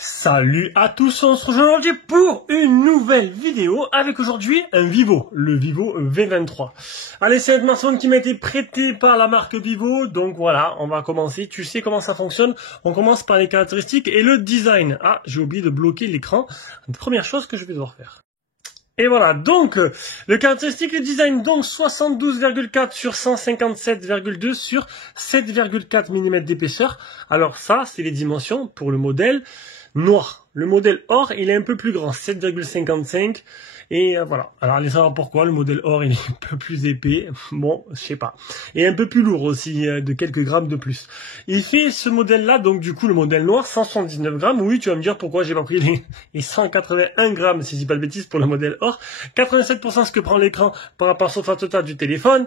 Salut à tous, on se retrouve aujourd'hui pour une nouvelle vidéo avec aujourd'hui un Vivo, le Vivo V23. Allez, c'est un smartphone qui m'a été prêté par la marque Vivo, donc voilà, on va commencer. Tu sais comment ça fonctionne, on commence par les caractéristiques et le design. Ah, j'ai oublié de bloquer l'écran, première chose que je vais devoir faire. Et voilà, donc, le caractéristique, le design, donc 72,4 sur 157,2 sur 7,4 mm d'épaisseur. Alors ça, c'est les dimensions pour le modèle noir. Le modèle or, il est un peu plus grand, 7,55. Et voilà. Alors, allez savoir pourquoi. Le modèle or, il est un peu plus épais. Bon, je sais pas. Et un peu plus lourd aussi, de quelques grammes de plus. Il fait ce modèle-là, donc du coup, le modèle noir, 179 grammes. Oui, tu vas me dire pourquoi j'ai pas pris les 181 grammes, si je dis pas de bêtises, pour le modèle or. 87% ce que prend l'écran par rapport à la surface totale du téléphone.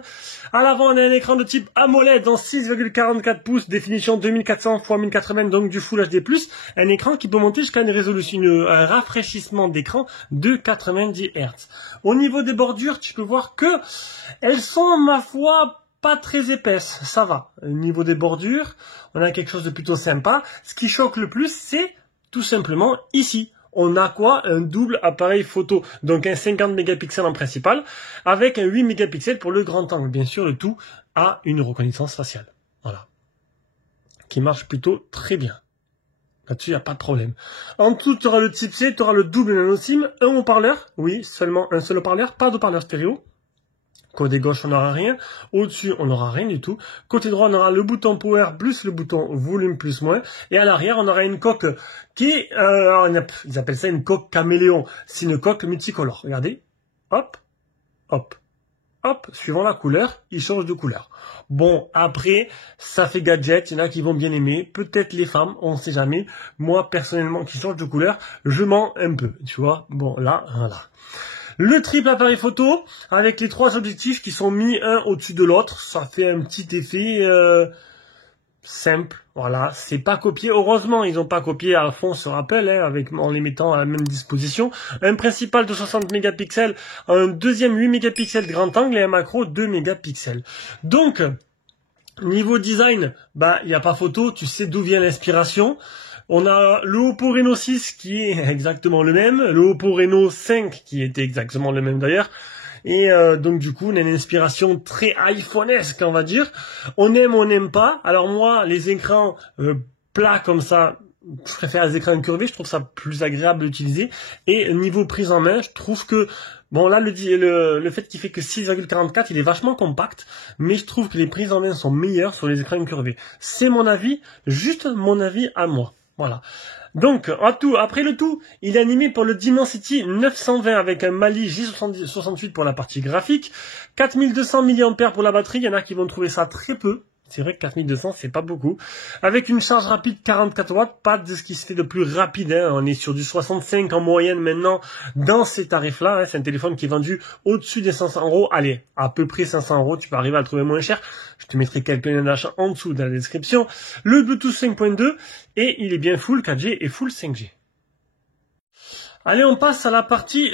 À l'avant, on a un écran de type AMOLED en 6,44 pouces, définition 2400 x 1080, donc du Full HD+. Un écran qui peut monter jusqu'à une résolution, un rafraîchissement d'écran de 90 Hz. Au niveau des bordures, tu peux voir que elles sont, ma foi, pas très épaisses. Ça va. Au niveau des bordures, on a quelque chose de plutôt sympa. Ce qui choque le plus, c'est tout simplement ici. On a quoi? Un double appareil photo. Donc un 50 mégapixels en principal, avec un 8 mégapixels pour le grand angle. Bien sûr, le tout a une reconnaissance faciale. Voilà. Qui marche plutôt très bien. Là-dessus, il n'y a pas de problème. En tout, tu auras le type C, tu auras le double nano SIM, un haut-parleur, oui, seulement un seul haut-parleur, pas de haut-parleur stéréo. Côté gauche, on n'aura rien. Au-dessus, on n'aura rien du tout. Côté droit, on aura le bouton Power plus le bouton Volume plus moins. Et à l'arrière, on aura une coque qui est, ils appellent ça une coque caméléon. C'est une coque multicolore. Regardez. Hop, hop. Hop, suivant la couleur, il change de couleur. Bon, après, ça fait gadget, il y en a qui vont bien aimer, peut-être les femmes, on ne sait jamais. Moi, personnellement, qui change de couleur, je mens un peu, tu vois. Bon, là, voilà. Le triple appareil photo, avec les trois objectifs qui sont mis un au-dessus de l'autre, ça fait un petit effet simple, voilà, c'est pas copié. Heureusement, ils n'ont pas copié à fond sur Apple, en les mettant à la même disposition. Un principal de 60 mégapixels, un deuxième 8 mégapixels de grand angle et un macro 2 mégapixels. Donc, niveau design, il n'y a pas photo, tu sais d'où vient l'inspiration. On a le Oppo Reno 6 qui est exactement le même, le Oppo Reno 5 qui était exactement le même d'ailleurs. Et donc du coup, on a une inspiration très iPhone-esque, on va dire. On aime ou on n'aime pas. Alors moi, les écrans plats comme ça, je préfère les écrans incurvés, je trouve ça plus agréable à utiliser. Et niveau prise en main, je trouve que, bon là, le fait qu'il fait que 6,44, il est vachement compact, mais je trouve que les prises en main sont meilleures sur les écrans incurvés. C'est mon avis, juste mon avis à moi. Voilà. Donc, après le tout, il est animé pour le Dimensity 920 avec un Mali J68 pour la partie graphique, 4200 mAh pour la batterie, il y en a qui vont trouver ça très peu. C'est vrai que 4200, c'est pas beaucoup. Avec une charge rapide 44 watts, pas de ce qui se fait de plus rapide. On est sur du 65 en moyenne maintenant dans ces tarifs-là. C'est un téléphone qui est vendu au-dessus des 500 €. Allez, à peu près 500 €. Tu peux arriver à le trouver moins cher. Je te mettrai quelques liens d'achat en dessous dans la description. Le Bluetooth 5.2 et il est bien full 4G et full 5G. Allez, on passe à la partie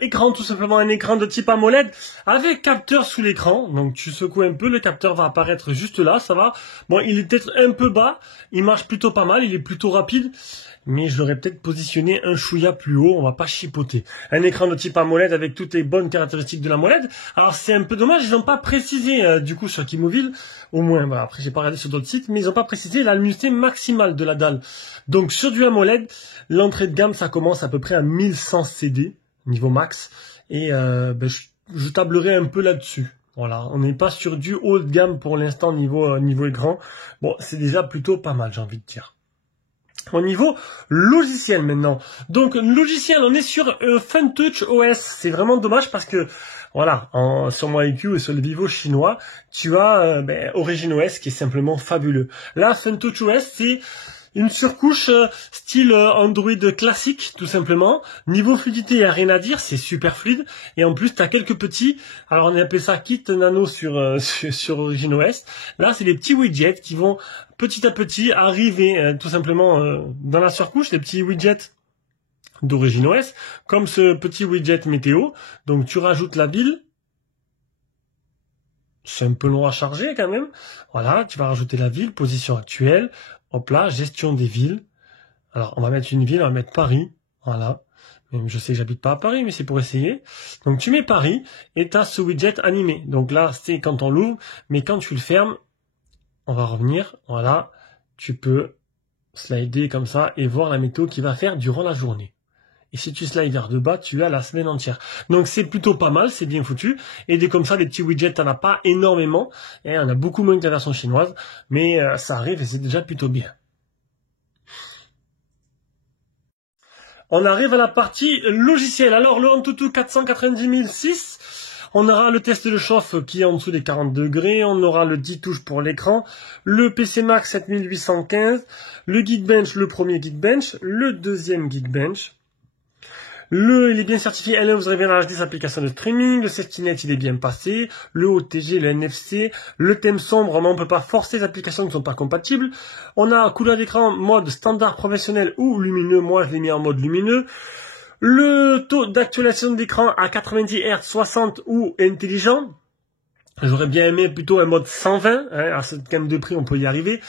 écran, tout simplement un écran de type AMOLED avec capteur sous l'écran. Donc tu secoues un peu, le capteur va apparaître juste là, ça va. Bon, il est peut-être un peu bas, il marche plutôt pas mal, il est plutôt rapide. Mais je l'aurais peut-être positionné un chouïa plus haut, on va pas chipoter. Un écran de type AMOLED avec toutes les bonnes caractéristiques de l'AMOLED. Alors c'est un peu dommage, ils n'ont pas précisé du coup sur Keymoville, au moins, après j'ai pas regardé sur d'autres sites, mais ils n'ont pas précisé la luminosité maximale de la dalle. Donc sur du AMOLED, l'entrée de gamme ça commence à peu près à 1100 CD, niveau max, et je tablerai un peu là-dessus. Voilà, on n'est pas sur du haut de gamme pour l'instant niveau écran. Bon, c'est déjà plutôt pas mal, j'ai envie de dire. Au niveau logiciel maintenant. Donc logiciel, on est sur FunTouch OS. C'est vraiment dommage parce que voilà, sur mon IQ et sur le Vivo chinois, tu as Origin OS qui est simplement fabuleux. Là, FunTouch OS, c'est Une surcouche style Android classique, tout simplement. Niveau fluidité, il n'y a rien à dire, c'est super fluide. Et en plus, tu as quelques petits, alors on a appelé ça kit nano sur OriginOS. Là, c'est des petits widgets qui vont petit à petit arriver tout simplement dans la surcouche, des petits widgets d'OriginOS, comme ce petit widget météo. Donc tu rajoutes la ville. C'est un peu long à charger quand même. Voilà, tu vas rajouter la ville, position actuelle. Hop là, gestion des villes. Alors, on va mettre une ville, on va mettre Paris. Voilà. Même je sais que j'habite pas à Paris, mais c'est pour essayer. Donc, tu mets Paris et tu as ce widget animé. Donc là, c'est quand on l'ouvre, mais quand tu le fermes, on va revenir. Voilà. Tu peux slider comme ça et voir la météo qu'il va faire durant la journée. Et si tu slides vers de bas, tu as la semaine entière. Donc c'est plutôt pas mal, c'est bien foutu. Et des comme ça, des petits widgets, t'en as pas énormément. Et on a beaucoup moins que la version chinoise. Mais ça arrive et c'est déjà plutôt bien. On arrive à la partie logicielle. Alors le Antutu 490006, on aura le test de chauffe qui est en dessous des 40 degrés. On aura le 10 touches pour l'écran. Le PC Max 7815. Le Geekbench, le premier Geekbench. Le deuxième Geekbench. Il est bien certifié LE, vous avez bien HD, application de streaming. Le SafetyNet, il est bien passé. Le OTG, le NFC. Le thème sombre, mais on ne peut pas forcer les applications qui ne sont pas compatibles. On a couleur d'écran mode standard professionnel ou lumineux. Moi, je l'ai mis en mode lumineux. Le taux d'actualisation d'écran à 90 Hz, 60 ou intelligent. J'aurais bien aimé plutôt un mode 120. À cette gamme de prix, on peut y arriver.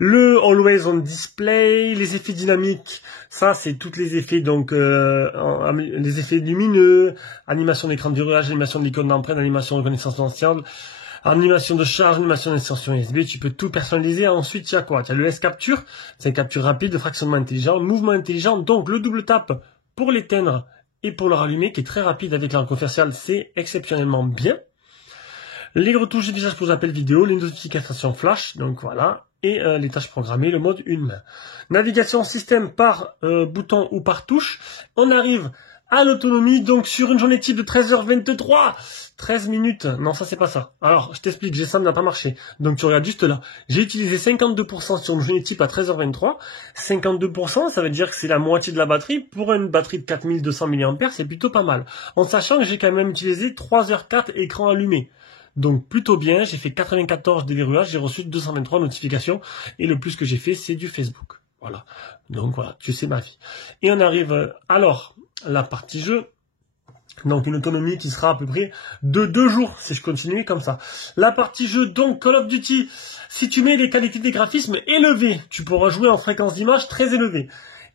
Le Always on Display, les effets dynamiques, ça c'est tous les effets, donc les effets lumineux, animation d'écran de verrouillage, animation de l'icône d'empreinte, animation de reconnaissance faciale, animation de charge, animation d'extension USB, tu peux tout personnaliser. Ensuite, il y a quoi? Tu as le S-Capture, c'est une capture rapide, fractionnement intelligent, mouvement intelligent, donc le double tap pour l'éteindre et pour le rallumer, qui est très rapide avec la langue faciale, c'est exceptionnellement bien. Les retouches de visage pour les appels vidéo, les notifications flash, donc voilà. Et les tâches programmées, le mode une main. Navigation système par bouton ou par touche. On arrive à l'autonomie, donc sur une journée type de 13h23, 13 minutes. Non, ça c'est pas ça. Alors, je t'explique, ça n'a pas marché. Donc tu regardes juste là. J'ai utilisé 52% sur une journée type à 13h23. 52%, ça veut dire que c'est la moitié de la batterie. Pour une batterie de 4200 mAh, c'est plutôt pas mal. En sachant que j'ai quand même utilisé 3h04 écran allumé. Donc plutôt bien, j'ai fait 94 déverrouillages, j'ai reçu 223 notifications et le plus que j'ai fait c'est du Facebook. Voilà, donc voilà, tu sais ma vie. Et on arrive alors la partie jeu, donc une autonomie qui sera à peu près de 2 jours si je continue comme ça. La partie jeu, donc Call of Duty, si tu mets les qualités des graphismes élevées, tu pourras jouer en fréquence d'image très élevée.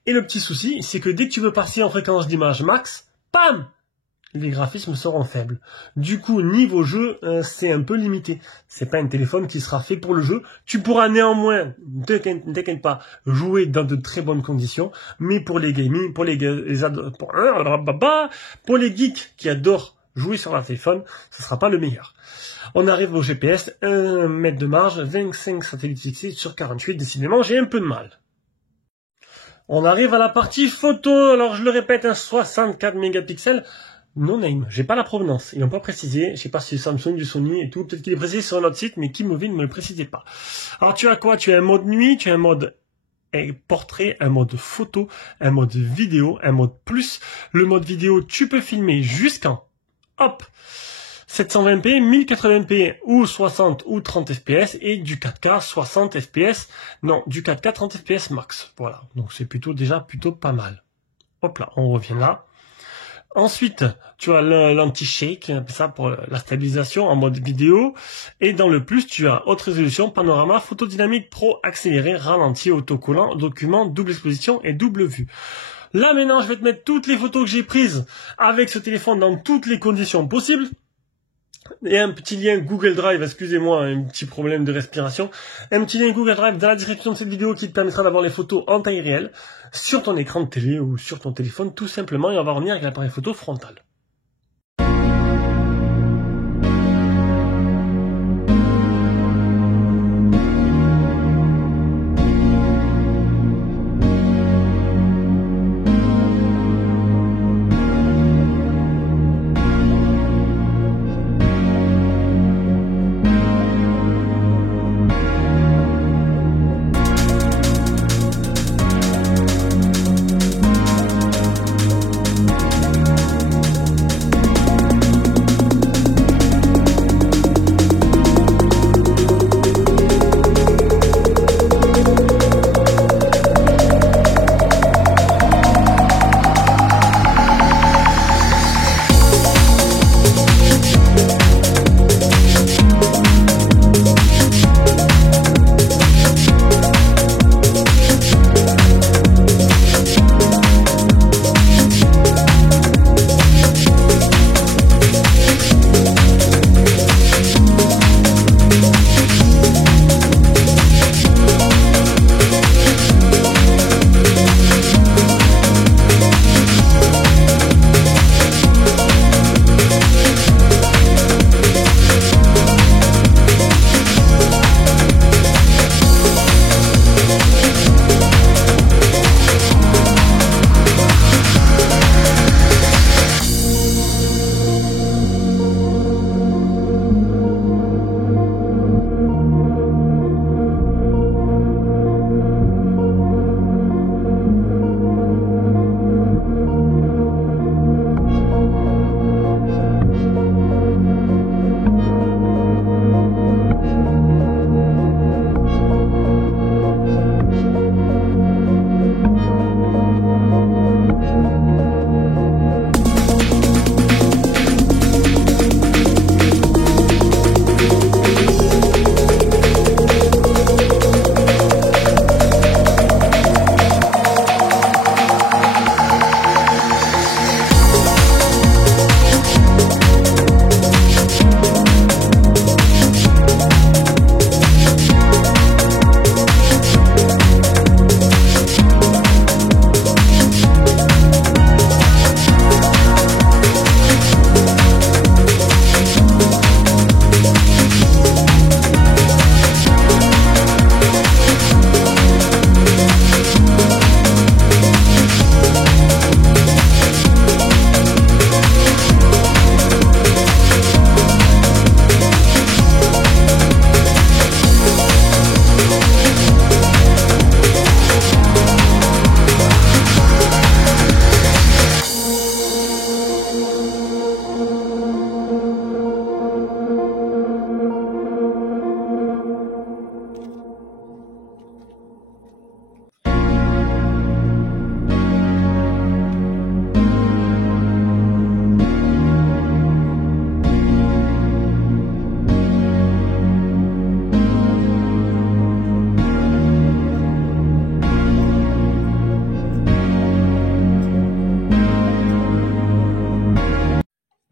Et le petit souci, c'est que dès que tu veux passer en fréquence d'image max, pam, les graphismes seront faibles. Du coup, niveau jeu, c'est un peu limité. C'est pas un téléphone qui sera fait pour le jeu. Tu pourras néanmoins, ne t'inquiète pas, jouer dans de très bonnes conditions, mais pour les gaming, pour les geeks qui adorent jouer sur leur téléphone, ce sera pas le meilleur. On arrive au GPS, 1 mètre de marge, 25 satellites fixés sur 48. Décidément, j'ai un peu de mal. On arrive à la partie photo. Alors, je le répète, un 64 mégapixels. Non name, j'ai pas la provenance, ils n'ont pas précisé, je sais pas si c'est Samsung, du Sony et tout, peut-être qu'il est précisé sur notre site, mais Kimovin ne me le précisait pas. Alors tu as quoi? Tu as un mode nuit, tu as un mode portrait, un mode photo, un mode vidéo, un mode plus. Le mode vidéo, tu peux filmer jusqu'en, hop, 720p, 1080p ou 60 ou 30 fps et du 4K 60 fps, non, du 4K 30 fps max. Voilà, donc c'est déjà plutôt pas mal. Hop là, on revient là. Ensuite, tu as l'anti-shake, ça pour la stabilisation en mode vidéo. Et dans le plus, tu as haute résolution, panorama, photo dynamique, pro, accéléré, ralenti, autocollant, document, double exposition et double vue. Là maintenant, je vais te mettre toutes les photos que j'ai prises avec ce téléphone dans toutes les conditions possibles. Et un petit lien Google Drive, excusez-moi, un petit problème de respiration. Un petit lien Google Drive dans la description de cette vidéo qui te permettra d'avoir les photos en taille réelle sur ton écran de télé ou sur ton téléphone tout simplement, et on va revenir avec l'appareil photo frontal.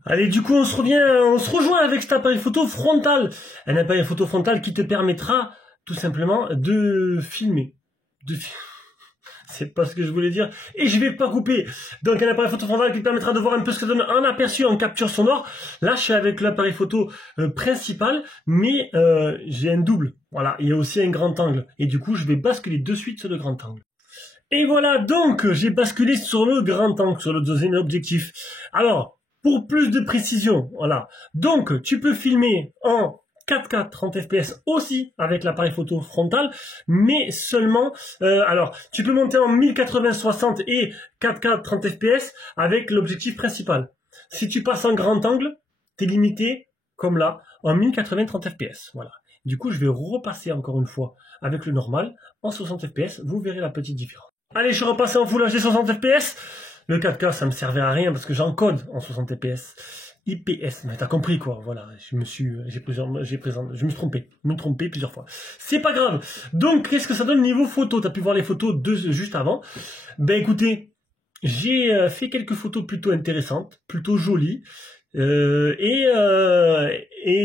Allez, du coup, on se rejoint avec cet appareil photo frontal. Un appareil photo frontal qui te permettra tout simplement de filmer. C'est pas ce que je voulais dire. Et je vais pas couper. Donc un appareil photo frontal qui te permettra de voir un peu ce que donne un aperçu en capture sonore. Là, je suis avec l'appareil photo principal, mais j'ai un double. Voilà, il y a aussi un grand angle. Et du coup, je vais basculer de suite sur le grand angle. Et voilà, donc j'ai basculé sur le grand angle, sur le deuxième objectif. Alors, pour plus de précision, voilà. Donc, tu peux filmer en 4K 30 fps aussi avec l'appareil photo frontal, mais seulement, alors, tu peux monter en 1080-60 et 4K 30 fps avec l'objectif principal. Si tu passes en grand angle, tu es limité, comme là, en 1080-30 fps, voilà. Du coup, je vais repasser encore une fois avec le normal, en 60 fps, vous verrez la petite différence. Allez, je suis repassé en Full HD 60 fps. Le 4K, ça me servait à rien parce que j'encode en 60 fps. IPS, mais t'as compris quoi, voilà, je me suis trompé plusieurs fois. C'est pas grave. Donc, qu'est-ce que ça donne niveau photo? T'as pu voir les photos juste avant. Ben écoutez, j'ai fait quelques photos plutôt intéressantes, plutôt jolies. Et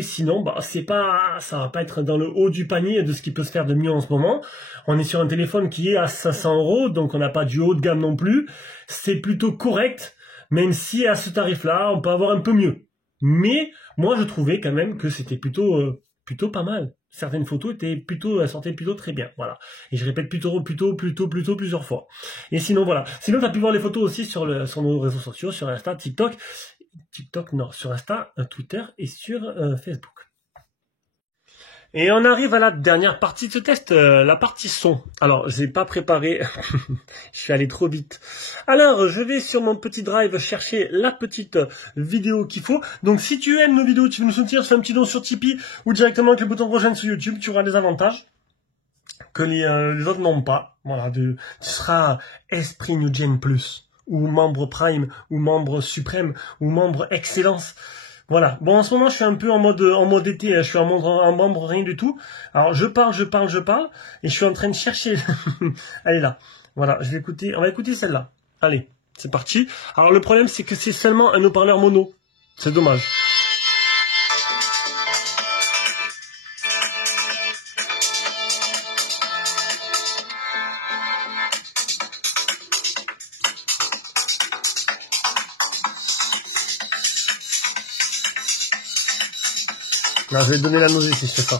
sinon, bah, ça va pas être dans le haut du panier de ce qui peut se faire de mieux en ce moment. On est sur un téléphone qui est à 500 €, donc on n'a pas du haut de gamme non plus. C'est plutôt correct, même si à ce tarif-là, on peut avoir un peu mieux. Mais moi, je trouvais quand même que c'était plutôt pas mal. Certaines photos sortaient plutôt très bien, voilà. Et je répète plutôt plusieurs fois. Et sinon, voilà. Sinon, tu as pu voir les photos aussi sur nos réseaux sociaux, sur Insta, TikTok, non, sur Insta, Twitter et sur Facebook. Et on arrive à la dernière partie de ce test, la partie son. Alors, j'ai pas préparé, je suis allé trop vite. Alors, je vais sur mon petit drive chercher la petite vidéo qu'il faut. Donc, si tu aimes nos vidéos, tu veux nous soutenir, fais un petit don sur Tipeee ou directement avec le bouton rejoindre sur YouTube, tu auras des avantages que les autres n'ont pas. Voilà, tu seras Esprit New Gen Plus, ou membre Prime, ou membre Suprême, ou membre Excellence. Voilà. Bon, en ce moment, je suis un peu en mode été. Je suis en membre rien du tout. Alors, je parle, et je suis en train de chercher. Elle est là. Voilà. On va écouter celle-là. Allez, c'est parti. Alors, le problème, c'est que c'est seulement un haut-parleur mono. C'est dommage. Là, je vais te donner la nausée si je fais ça.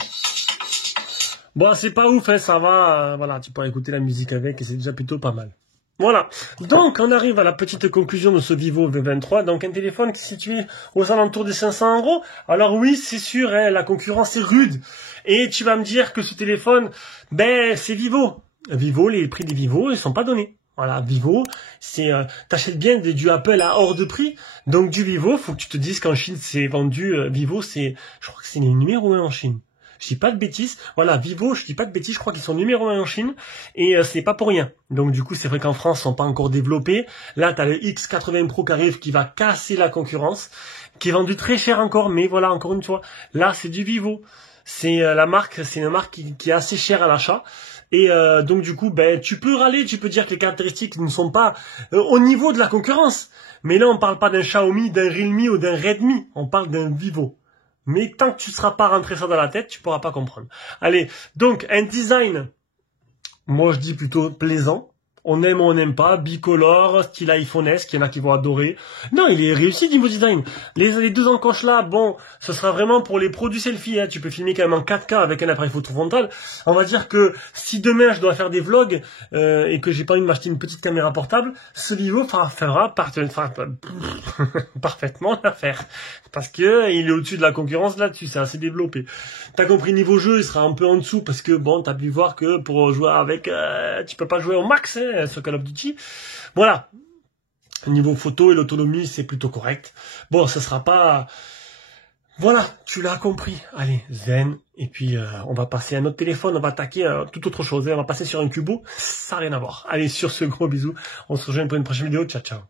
Bon, c'est pas ouf, hein, ça va. Voilà, tu pourras écouter la musique avec et c'est déjà plutôt pas mal. Voilà. Donc, on arrive à la petite conclusion de ce Vivo V23. Donc, un téléphone qui est situé aux alentours des 500 €. Alors oui, c'est sûr, hein, la concurrence est rude. Et tu vas me dire que ce téléphone, ben, c'est Vivo. Vivo, les prix des Vivo, ils sont pas donnés. Voilà, Vivo, t'achètes bien du Apple à hors de prix. Donc du Vivo, faut que tu te dises qu'en Chine, c'est vendu, Vivo, je crois que c'est les numéro 1 en Chine. Je dis pas de bêtises. Voilà, Vivo, je dis pas de bêtises, je crois qu'ils sont numéro 1 en Chine. Et c'est pas pour rien. Donc du coup, c'est vrai qu'en France, ils sont pas encore développés. Là, t'as le X80 Pro qui arrive, qui va casser la concurrence, qui est vendu très cher encore, mais voilà, encore une fois, là, c'est du Vivo. C'est une marque qui est assez chère à l'achat. Et donc du coup, ben tu peux râler, tu peux dire que les caractéristiques ne sont pas au niveau de la concurrence. Mais là, on parle pas d'un Xiaomi, d'un Realme ou d'un Redmi, on parle d'un Vivo. Mais tant que tu ne seras pas rentré ça dans la tête, tu pourras pas comprendre. Allez, donc un design, moi je dis plutôt plaisant. On aime ou on n'aime pas, bicolore, style iPhone-esque, il y en a qui vont adorer. Non, il est réussi niveau design. Les deux encoches là, bon, ce sera vraiment pour les pros du selfie, hein. Tu peux filmer quand même en 4K avec un appareil photo frontal. On va dire que si demain je dois faire des vlogs et que j'ai pas envie de m'acheter une petite caméra portable, ce Vivo fera parfaitement l'affaire. Parce que il est au-dessus de la concurrence là-dessus, c'est assez développé. T'as compris, niveau jeu, il sera un peu en dessous parce que bon, t'as pu voir que pour jouer avec, tu peux pas jouer au max, hein, sur Call of Duty. Voilà. Niveau photo et l'autonomie, c'est plutôt correct. Bon, ça sera pas... Voilà, tu l'as compris. Allez, zen. Et puis, on va passer à notre téléphone, on va attaquer toute autre chose. On va passer sur un Cubo, ça n'a rien à voir. Allez, sur ce gros bisou, on se rejoint pour une prochaine vidéo. Ciao, ciao.